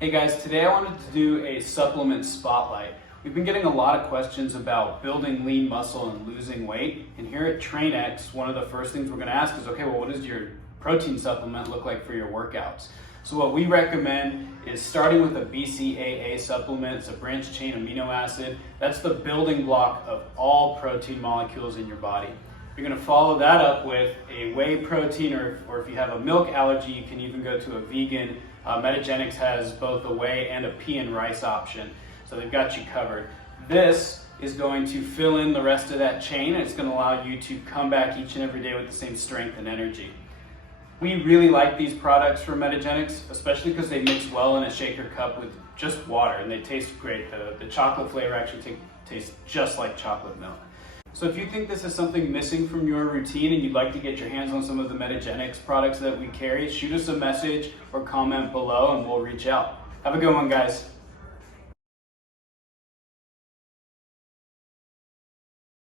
Hey guys, today I wanted to do a supplement spotlight. We've been getting a lot of questions about building lean muscle and losing weight. And here at TrainX, one of the first things we're going to ask is, okay, well, what does your protein supplement look like for your workouts? So what we recommend is starting with a BCAA supplement. It's a branched chain amino acid. That's the building block of all protein molecules in your body. You're going to follow that up with a whey protein, or if you have a milk allergy, you can even go to a vegan. Metagenics has both a whey and a pea and rice option, so they've got you covered. This is going to fill in the rest of that chain, and it's going to allow you to come back each and every day with the same strength and energy. We really like these products from Metagenics, especially because they mix well in a shaker cup with just water, and they taste great. The chocolate flavor actually tastes just like chocolate milk. So if you think this is something missing from your routine and you'd like to get your hands on some of the Metagenics products that we carry, shoot us a message or comment below and we'll reach out. Have a good one, guys.